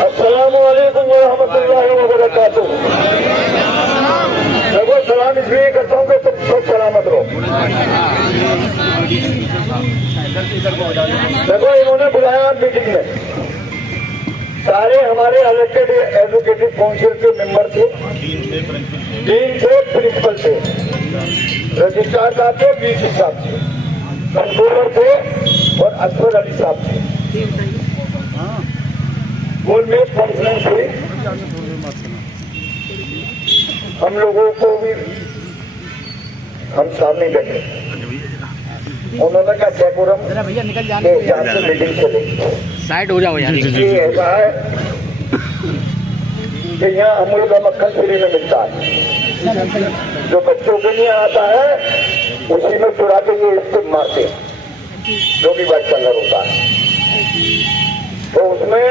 अस्सलामुअलैकुम वरहमतुल्लाहि वबरकातुह। मैं वो सलाम इसलिए करता हूँ कि तुम सब सलामत रहो। देखो, इन्होंने बुलाया मीटिंग में, सारे हमारे इलेक्टेड एजुकेटिव काउंसिल के मेंबर थे, डीन थे, प्रिंसिपल थे, रजिस्ट्रार साहब थे, बीसी साहब थे, कंट्रोलर थे और असफर अली साहब थे। बोर्ड में कॉन्फ्रेंस हुई, हम लोगों को भी हम सामने बैठे, उन्होंने कहा डेकोरम के हिसाब से मीटिंग चलेगी, साइड हो जाओ यार। ये ऐसा है कि यहाँ अमूल का मक्खन फ्री में मिलता है, जो बच्चों के लिए आता है उसी में चुरा के ये इसको मारते हैं, जो भी वाइट कलर होता है। तो उसमें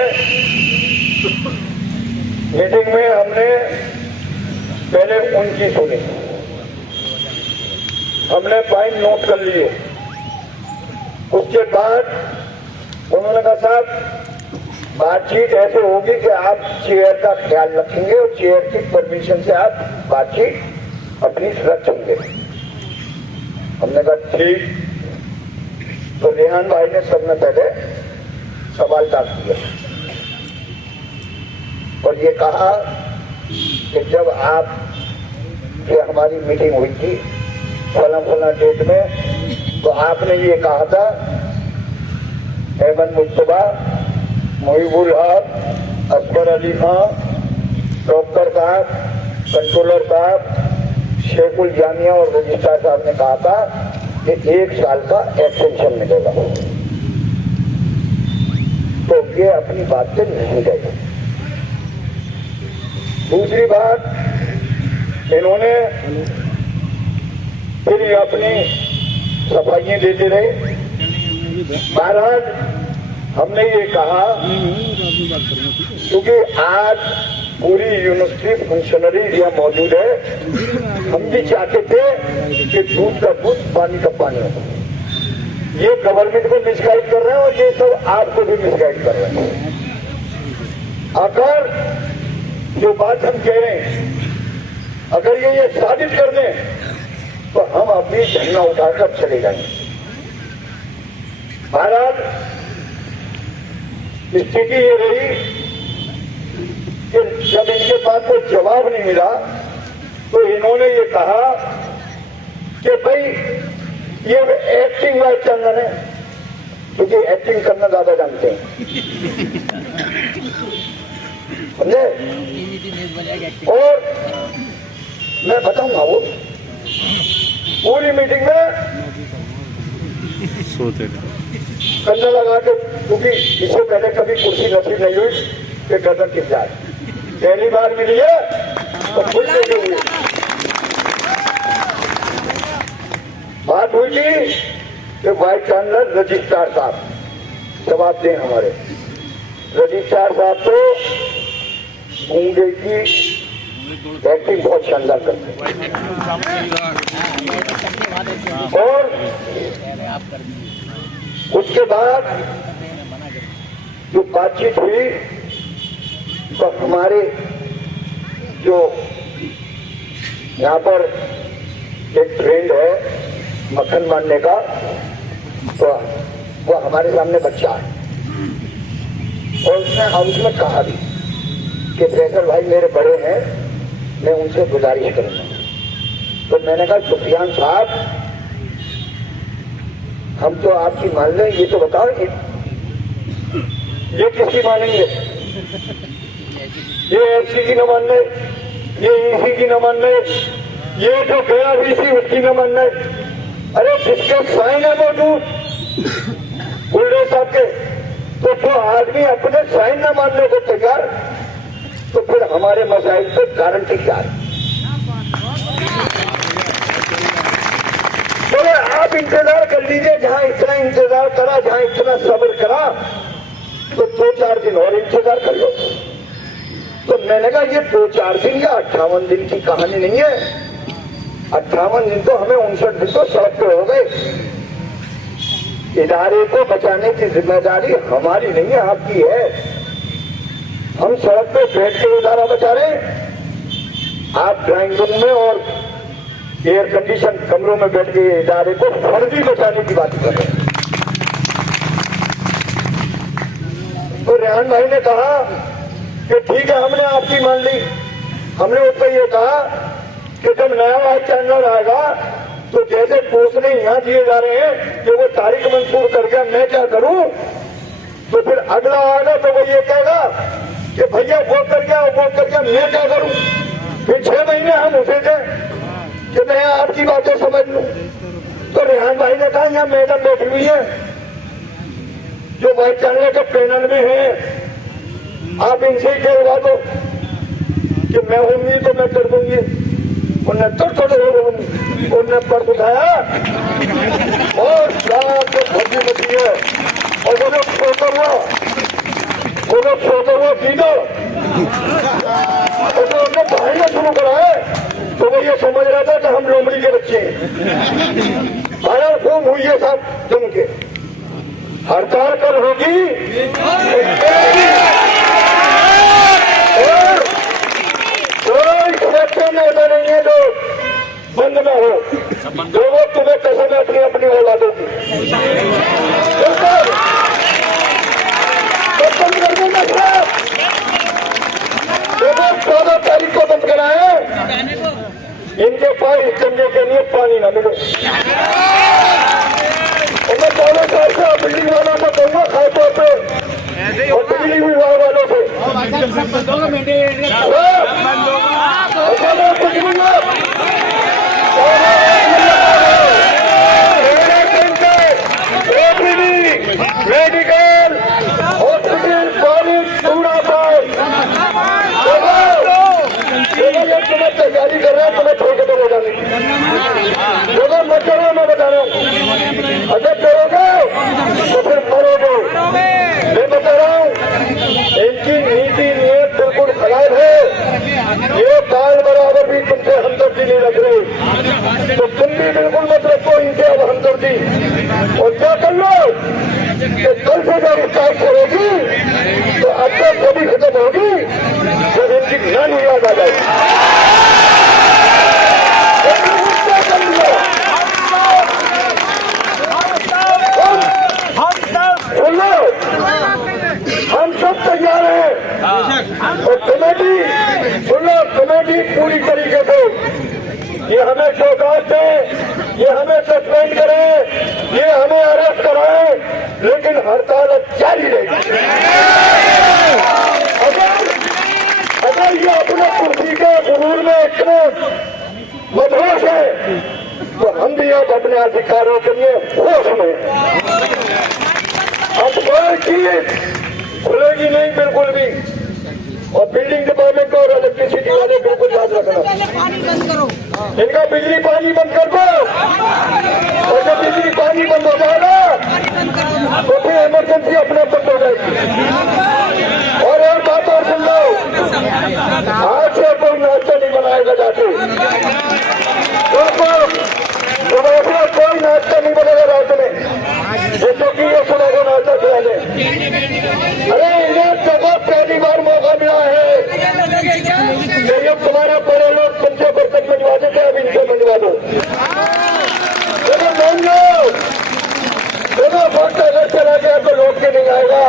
मीटिंग में हमने पहले उनकी सुनी, हमने पॉइंट नोट कर लिए। उसके बाद उन्होंने कहा साहब बातचीत ऐसे होगी कि आप चेयर का ख्याल रखेंगे और चेयर की परमिशन से आप बातचीत अपनी रखेंगे। हमने कहा ठीक। तो रेहान भाई ने सबने पहले सवाल डाल दिया और ये कहा कि जब आप ये हमारी मीटिंग हुई थी फला डेट में, तो आपने ये कहा था अहमद मुस्तफा, मुहिबुल हक, असफर अली खान, डॉक्टर साहब, कंट्रोलर साहब, शेखुल जामिया और रजिस्ट्रार साहब ने कहा था कि 1 साल का एक्सटेंशन मिलेगा। तो ये अपनी बात से नहीं गए। दूसरी बात, इन्होंने फिर अपनी सफाइयां देते रहे। महाराज हमने ये कहा क्योंकि आज पूरी यूनिवर्सिटी फंक्शनरी यहाँ मौजूद है, हम भी चाहते थे कि दूध का दूध पानी का पानी हो। ये गवर्नमेंट को मिसगाइड कर रहे हैं और ये सब आपको भी मिसगाइड कर रहे हैं। अगर जो बात हम कह रहे हैं अगर ये साबित कर दें तो हम अपनी झंडा उठाकर चले जाएंगे। महाराज स्थिति ये रही कि जब इनके पास कोई जवाब नहीं मिला तो इन्होंने ये कहा कि भाई ये एक्टिंग वाइस चैनल है, क्योंकि एक्टिंग करना ज्यादा जानते हैं, समझे। और मैं बताऊंगा वो पूरी मीटिंग में सोते कंधा लगा के, क्योंकि इससे पहले कभी कुर्सी नसीब नहीं हुई कि गर्दन टिक जाए, पहली बार मिली है तो खुद लेके हुए। बात हुई थी कि वाइस चांसलर रजिस्ट्रार साहब जवाब दें। हमारे रजिस्ट्रार साहब तो गूंगे की एक्टिंग बहुत शानदार करते हैं। और उसके बाद जो बातचीत हुई तो हमारे जो यहाँ पर एक ट्रेंड है मक्खन मारने का, तो वो हमारे सामने बच्चा है और उसने हाउस में कहा भी कि फैसल भाई मेरे बड़े हैं, मैं उनसे गुजारिश करूंगा। तो मैंने कहा सुफियान साहब हम तो आपकी मान लें, ये तो बताओ ये किसकी मानेंगे? ये एफसी की न मान ले, ये ईसी की न मान ले, ये जो गया वीसी उसकी न मान ले। अरे जिसके साइन है मौजूद गुल्डे साहब के, तो जो आदमी अपने साइन न मानने को तैयार, तो फिर हमारे मसाइल पे गारंटी क्या है? बोले आप इंतजार कर लीजिए, जहां इतना इंतजार करा, जहां इतना सब्र करा, तो 2-4 दिन और इंतजार कर लो। तो मैंने कहा ये 2-4 दिन या 58 दिन की कहानी नहीं है। 58 दिन तो हमें 59 दिन तो सड़क पे हो गए। इदारे को बचाने की जिम्मेदारी हमारी नहीं है, आपकी है। हम सड़क पे बैठ के इदारा बचा रहे हैं, आप ड्राइंग रूम में और एयर कंडीशन कमरों में बैठ के इदारे को फर्जी बचाने की बात कर रहे हैं। तो रेहान भाई ने कहा कि ठीक है, हमने आपकी मान ली। हमने उस पर यह कहा कि जब नया वाइस चांसलर आएगा तो जैसे पोस्टने यहाँ दिए जा रहे हैं कि वो तारीख मंजूर कर गया, मैं क्या करूं, तो फिर अगला आएगा तो वो ये कहेगा कि भैया वो कर गया, मैं क्या करूं। फिर 6 महीने हम उसे थे कि मैं आपकी बातें समझ लूं। तो रेहान भाई ने कहा यहाँ मैडम बैठी हुई है जो वाइस चांसलर के पैनल में है, आप इनसे ही कहवा दो कि मैं होंगी तो मैं कर दूंगी। उन्हें तो उन्हें पर उठाया और भर्ती बची है और वो लोग सोकर हुआ सीधो उन्होंने भाईना शुरू करा है। तो वो ये समझ रहा था कि हम लोमड़ी के बच्चे हैं। भाया खूब हुई है साहब जम के। हड़ताल कल होगी और कोई सुरक्षा नहीं बनेंगे तो बंद न हो। जो वो तुम्हें कसम है अपनी औलादों की तो बंद कर देना साहब। 14 तारीख को बंद कराए, इनके पास इस चंगे के लिए पानी न मिले। मैं 14 साल से बिल्डिंग वालों से कहूंगा खासतौर पे और बिजली विभाग वालों से मेडिकल हॉस्पिटल कॉलेज पूरा तुम्हें तैयारी कर रहे हैं, तुम्हें ठोकर हो जाने लोगों मत करो, मैं बता रहा हूँ। अगर करोगे तो फिर मरोगे। मैं बता रहा हूँ इनकी नीति नीयत बिल्कुल खराब है। ये काल बराबर भी तुमसे हमदर्दी नहीं रख रही, तो तुम भी बिल्कुल मत रखो इनसे अब हमदर्दी। और क्या कर लो कि कल से जब स्ट्राइक करेगी तो अब तक कभी खत्म होगी जब इनकी नानी याद आ जाएगी। हम सब तैयार हैं और कमेटी सुनो, कमेटी पूरी तरीके से ये हमें शोकाज दें, ये हमें सस्पेंड करें, ये हमें अरेस्ट कराएं, लेकिन हड़ताल जारी रहेगी। अगर ये अपने कुर्सी के गुरूर में इतने मदहोश है तो हम भी अब अपने अधिकारों के लिए होश में। अब कोई चीज खुलेगी नहीं बिल्कुल भी। और बिल्डिंग डिपार्टमेंट और इलेक्ट्रिसिटी वाले बिल्कुल याद रखना, इनका बिजली पानी बंद कर दो। और जब बिजली पानी बंद हो जाएगा तो फिर इमरजेंसी अपने बंद हो जाएगी। और एक बात और सुन लो, आज से कोई नाश्ता नहीं बनाएगा जाके, कोई नाश्ता नहीं बनेगा रात में, जैसे कि ये सुना को नाश्ता खिलाने। अरे इन्हें जगह पहली बार मौका मिला है कि जब तुम्हारे बड़े लोग तुमसे बर्तन मंजवा देते, अब इनसे मंजवा दो। मान लो दोनों वक्त अगर चला गया तो लौट के नहीं आएगा।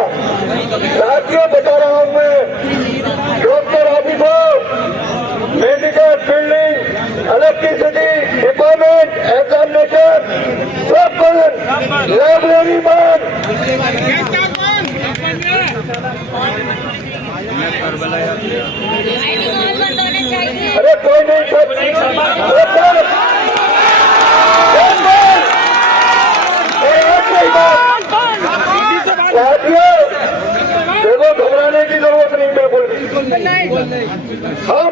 साथियों बता रहा हूं मैं, doctor officer, medical, building, electricity department, examination सब बंद, लाइब्रेरी बंद। अरे कोई नहीं, देखो घबराने की जरूरत नहीं बिल्कुल भी। हम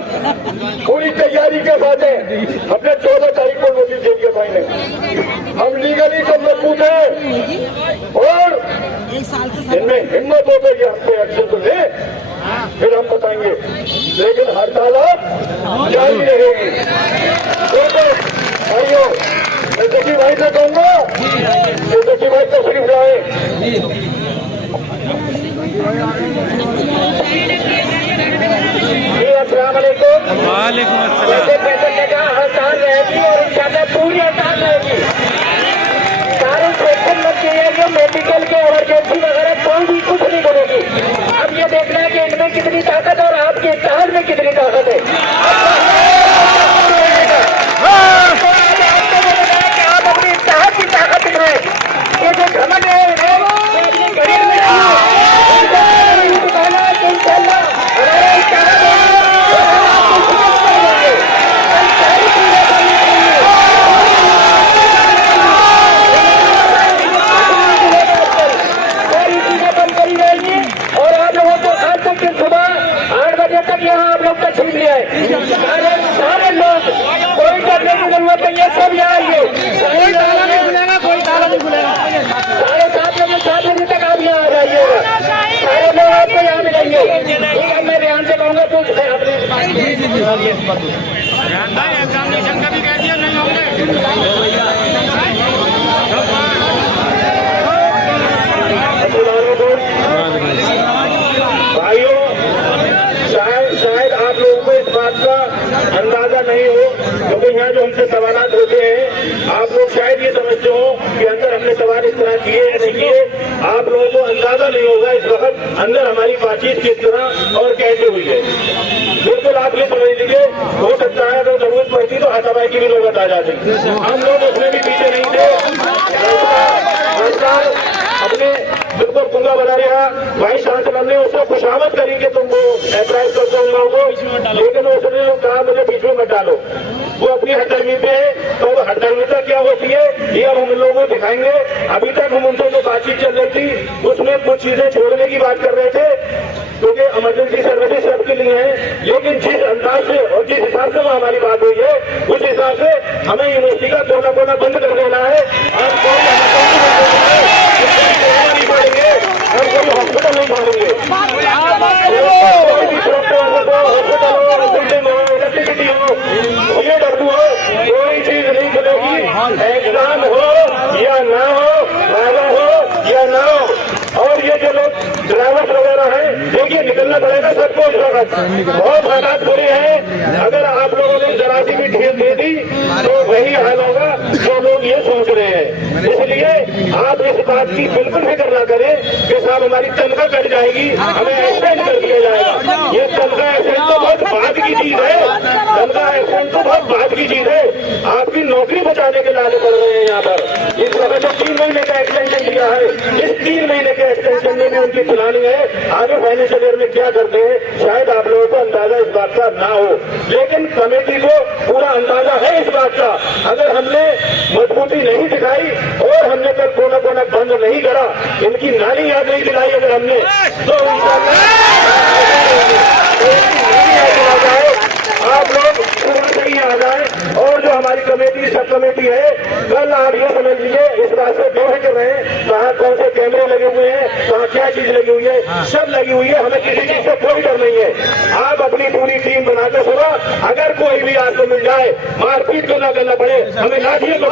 पूरी तैयारी के साथ हैं। हमने 14 तारीख को नोटिस दे दिया भाई ने, हम लीगली सब मजबूत हैं और इनमें हिम्मत हो गई हम पे एक्शन तो ले, फिर हम बताएंगे। लेकिन हड़ताल जारी रहेगी। भाइयों सचिव भाई से कहूंगा कि सचिव भाई तशरीफ लाए। वालेकुम अस्सलाम। हड़ताल रहेगी और इंशाल्लाह पूरी हड़ताल रहेगी। सारे सेक्शन बच्चे हैं जो मेडिकल के इमरजेंसी वगैरह कोई भी कुछ नहीं करेगी। अब ये देखना है कि इनमें कितनी ताकत और आपके इत्तेहाद में कितनी ताकत है। आप अपनी इत्तेहाद की ताकत में ये जो घमंड है सारे लोग कोई करने की जरूरत नहीं है। सब यहाँ आइए, कोई ताला नहीं खुलेगा, कोई ताला नहीं खुलेगा। 7:30 तक आप यहाँ आ जाइएगा, सारे लोग आपको यहाँ मिलेंगे। ठीक है, मैं ध्यान से कहूँगा तो एग्जामिनेशन का भी कह दिया नहीं होंगे। भाइयों, शायद आप लोगों को इस बात का अंदाजा नहीं हो, क्योंकि यहाँ जो हमसे सवाल होते हैं आप लोग शायद ये समझते हो कि अंदर हमने सवाल इस तरह किए या नहीं किए। आप लोगों को अंदाजा नहीं होगा इस वक्त अंदर हमारी बातचीत किस तरह और कैसे हुई है। बिल्कुल आप ये समझ लीजिए, हो सकता है अगर जरूरत पड़ती तो हाथापाई की भी नौबत आ जाती। हम लोग उसमें भी पीछे नहीं थे। अपने बिल्कुल पुंगा बना रहा वाइस चांसलर ने उसको खुशामद करी कि तुम वो ऐतराज करते हो उन लोगों को, लेकिन उसने कहा मुझे बीच में मत डालो। वो अपनी हड़दर्मी पे है, तो हड़दर्मिता क्या होती है ये अब हम लोगों को दिखाएंगे। अभी तक हम उनसे जो बातचीत चल रही थी उसमें कुछ चीजें छोड़ने की बात कर रहे थे, क्योंकि इमरजेंसी सर्विसेज सबके लिए है, लेकिन जिस अंदाज से और जिस हिसाब से वो हमारी बात हुई है उस हिसाब से हमें यूनिवर्सिटी का कोना कोना बंद कर देना है। हम कोई नहीं मारेंगे, हम कोई हॉस्पिटल नहीं मारेंगे। कोई भी हॉस्पिटल हो, बिल्डिंग हो, इलेक्ट्रिसिटी हो, ये डब्ल्यू हो, कोई चीज नहीं खुलेगी। एग्जाम हो या ना हो, वायदा हो या ना हो। और ये जो लोग ड्राइवर्स वगैरह हैं, देखिए निकलना पड़ेगा सबको इस वक्त। बहुत हालात बुरे हैं। अगर आप लोगों ने जरा सी भी ढील दे दी तो वही हाल होगा जो लोग ये सोच रहे हैं। इसलिए आप इस बात की बिल्कुल फिक्र ना करें कि साहब हमारी तनख्वाह कट जाएगी, हमें एक्सटेंड कर दिया जाएगा। ये तनख्वाह एक्सटेंड तो बहुत बाद की चीज है। तनख्वाह एक्सटेंड तो बहुत बाद की चीज है। आपकी नौकरी बचाने के लाने पड़ रहे हैं यहाँ पर। इस वक्त जो 3 महीने का एक्सटेंशन दिया है, इस 3 महीने के एक्सटेंशन में भी उनकी चलानी है। आगे फाइनेंशियल ईयर में क्या करते हैं शायद आप लोगों को अंदाजा इस बात का ना हो, लेकिन कमेटी को पूरा अंदाजा है इस बात का। अगर हमने मजबूती नहीं दिखाई और हमने कल कोना कोना बंद नहीं करा, इनकी नानी याद नहीं दिलाई अगर हमने, तो आप लोग शुरू से ही आ जाए। और जो हमारी कमेटी सब कमेटी है, कल आप ये समझ लीजिए इस बात से बेफिक्र रहे, कहाँ कौन से कैमरे लगे हुए हैं, कहाँ क्या चीज लगी हुई है, सब लगी हुई है। हमें किसी चीज से कोई डर नहीं है। आप अपनी पूरी टीम बनाकर सुबह अगर कोई भी आपको मिल जाए, मारपीट तो ना करना पड़े, हमें लाठियों को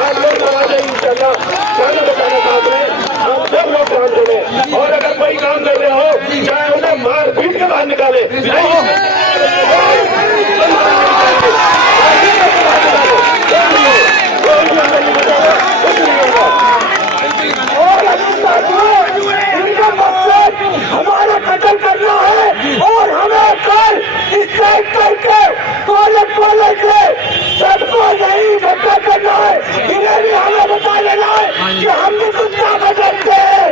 आप लोग समाज इंशाल्लाह जाना बचाना साथ में हम सब लोग काम करें। और अगर कोई काम कर रहे हो चाहे उन्हें मार पीट के बाहर निकाले, हमारा कत्ल करना है और हमें कल स्ट्राइक करके कॉलेज से सबको यही धक्का करना है। इन्हें भी हमें बता देना है कि हम भी कुछ ना बदलते हैं।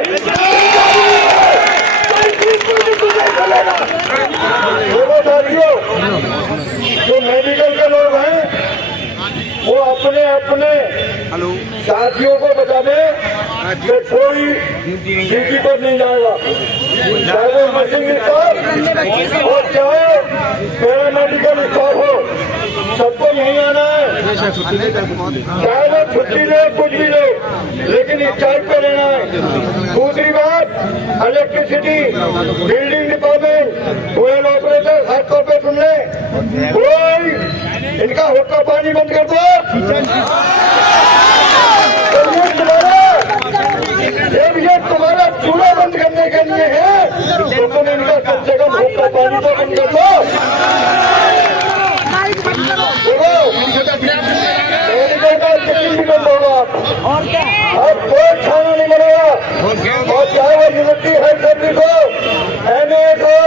जो मेडिकल के लोग हैं वो अपने अपने साथियों को बता दें कि कोई ड्यूटी पर नहीं जाएगा, चाहे वो मशीन स्टाफ और चाहे पैरामेडिकल स्टाफ हो, सबको यही आना है। चाहे वो छुट्टी ले कुछ भी ले, लेकिन स्ट्राइक पे रहना है। दूसरी बात, electricity, building department, twelve operator खासतौर पे सुन ले, कोई इनका हुक्का पानी बंद कर दो। जब ये तुम्हारा चूल्हा बंद करने के लिए है तो तुम इनका कम से कम हुक्का पानी तो बंद कर दो। और क्या अब कोई खाना नहीं बनेगा, और चाहे वो यूनिवर्सिटी हेल्थ सर्विस हो, एमएड हो,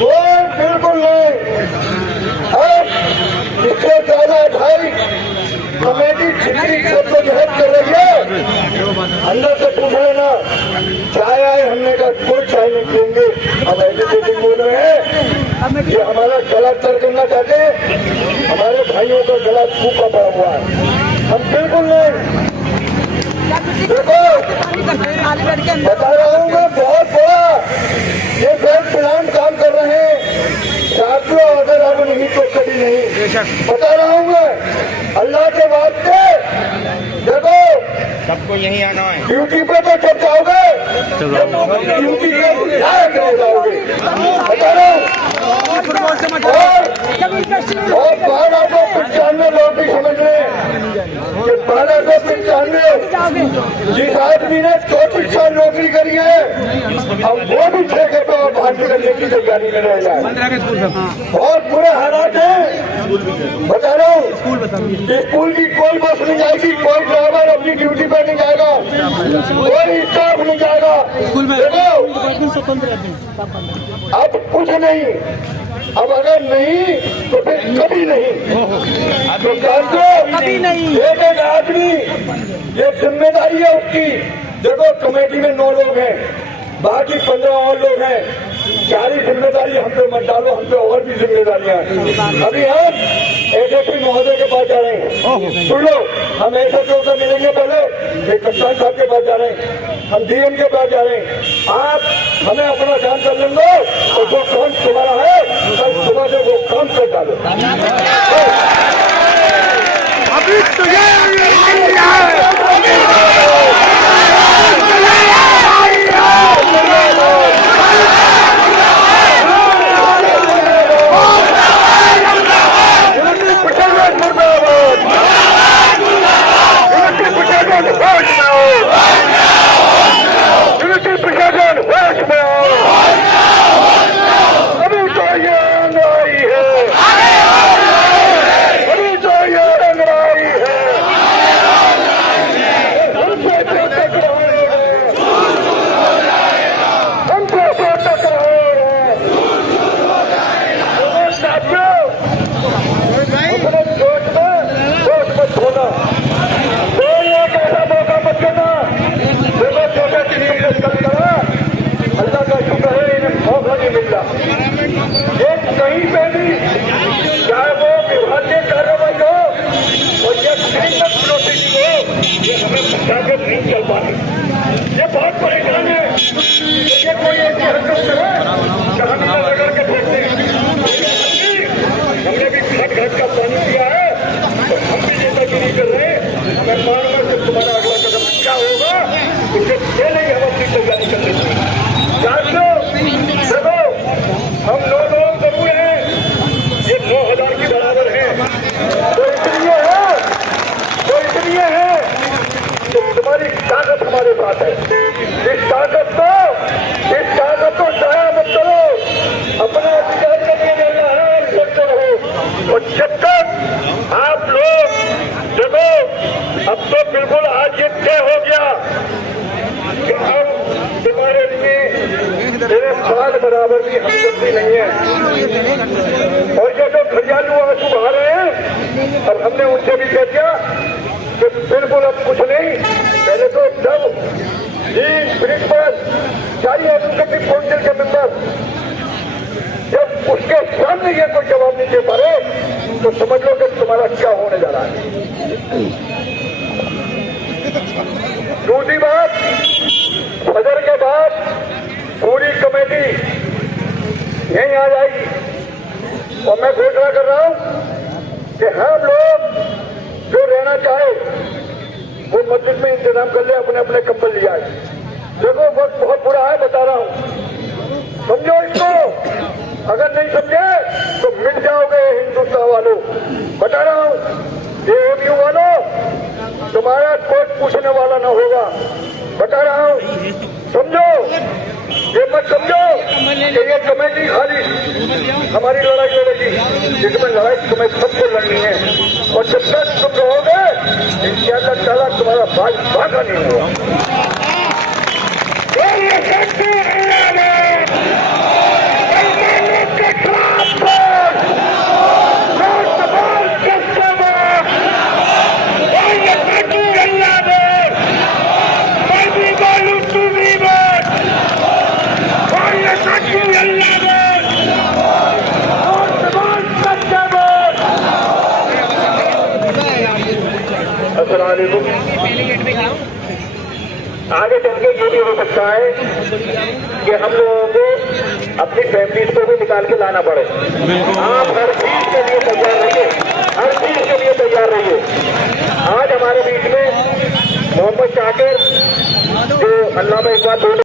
कोई बिल्कुल नहीं। अब इससे ज्यादा भाई कमेटी छिपरी सब लोग हेल्प कर रही है, अंदर से पूछ लेना चाय आए, हमने कहा कोई चाय नहीं पियेंगे। अब एजुकेटिंग बोल रहे हैं ये हमारा गला तर करना चाहते हैं, हमारे भाइयों का गला सूखा पड़ा हुआ है, हम बिल्कुल नहीं। देखो बता रहा हूँ मैं, बहुत बड़ा ये बैंक प्लान काम कर रहे हैं साथियों, अगर अब नहीं तो कभी नहीं। बता रहा हूँ मैं, अल्लाह के वास्ते देखो सबको यही आना है। ड्यूटी पे तो चढ़ जाओगे, ड्यूटी के लायक रह जाओगे। बता रहा हूँ, और 1295 लोग भी समझ रहे हैं कि 1295 जिस आदमी ने 34 साल नौकरी करी है, अब वो भी ठेके पे भागी करने की तैयारी में रह जाए। बहुत बुरे हालात हैं। बता रहा हूँ, स्कूल की कोई बस नहीं जाएगी, कोई ड्राइवर अपनी ड्यूटी पे नहीं जाएगा, कोई स्टाफ नहीं जाएगा। देखो अब कुछ नहीं, अब अगर नहीं तो फिर कभी नहीं। तो कभी नहीं, एक एक आदमी ये जिम्मेदारी है उसकी। देखो कमेटी में 9 लोग हैं, बाकी 15 और लोग हैं, सारी जिम्मेदारी हम पे मत डालो, हम पे और भी जिम्मेदारियां हैं। अभी हम एडीएसपी महोदय के पास जा रहे हैं, सुन लो, हम ऐसे लोग से मिलेंगे, पहले एक कप्तान साहब के पास जा रहे हैं, हम डीएम के पास जा रहे हैं। आप हमें अपना काम कर लेंगे और जो काम तुम्हारा है कल सुबह से वो काम कर डालो। अभी तो ये कहीं पे भी चाहे वो विभागीय कार्रवाई हो और ये क्रिमिनल प्रोसेस हो, ये हमें ताकत नहीं चल पा रही। ये बहुत परेशान है। ये कोई ऐसी हरकत करे कहानी में रगड़ के फेंकते हैं। हमने भी घट घट का पानी दिया है और हम भी नेतागिरी कर रहे हैं। मैं मानूंगा कि तुम्हारा अगला कदम क्या होगा, इससे पहले ही हम अपनी तैयारी कर लेते हैं। साथियों देखो, हम 9 लोग जरूर हैं, ये 9000 के बराबर है। तो इसलिए है कि तुम्हारी ताकत हमारे साथ है। इस ताकत को जाया मत करो, अपना अधिकार करके देना है, करते रहो। और जब तक आप लोग देखो, अब तो बिल्कुल आज ये तय हो गया कि अब तुम्हारे लिए मेरे साल बराबर भी हमदर्दी नहीं है। और ये जो घरियालू आंसू बहा रहे हैं, अब हमने उनसे भी कह दिया कि बिल्कुल अब कुछ नहीं। पहले तो जब ब्रिज पर 4 एग्जीक्यूटिव काउंसिल के मेंबर जब उसके सामने ये कोई जवाब नहीं दे पा रहे, तो समझ लो कि तुम्हारा क्या होने जा रहा है। दूसरी बात, फजर के बाद पूरी कमेटी यहीं आ जाएगी और मैं घोषणा कर रहा हूं कि हम लोग जो रहना चाहे वो मस्जिद में इंतजाम कर ले, अपने अपने कंबल लिया है। देखो वक्त बहुत बुरा है, बता रहा हूँ, समझो इसको। अगर नहीं समझे तो मिट जाओगे हिंदुस्तान वालों, बता रहा हूँ। जेएनयू वालों, तुम्हारा कोई पूछने वाला न होगा, बता रहा हूँ, समझो। ये मत समझो कि ये कमेटी खाली हमारी लड़ाई लड़ेगी, इसमें लड़ाई तुम्हें सबको लड़नी है। और जब तक तुम रहोगे इंशाअल्लाह ताला तुम्हारा बाल भागा नहीं होगा। आगे चल के ये भी हो सकता है कि हम लोगों को अपनी फैमिलीज को भी निकाल के लाना पड़े। आप हर चीज के लिए तैयार रहिए, हर चीज के लिए तैयार रहिए। आज हमारे बीच में मोहम्मद शाकिर जो अल्लामा इकबाल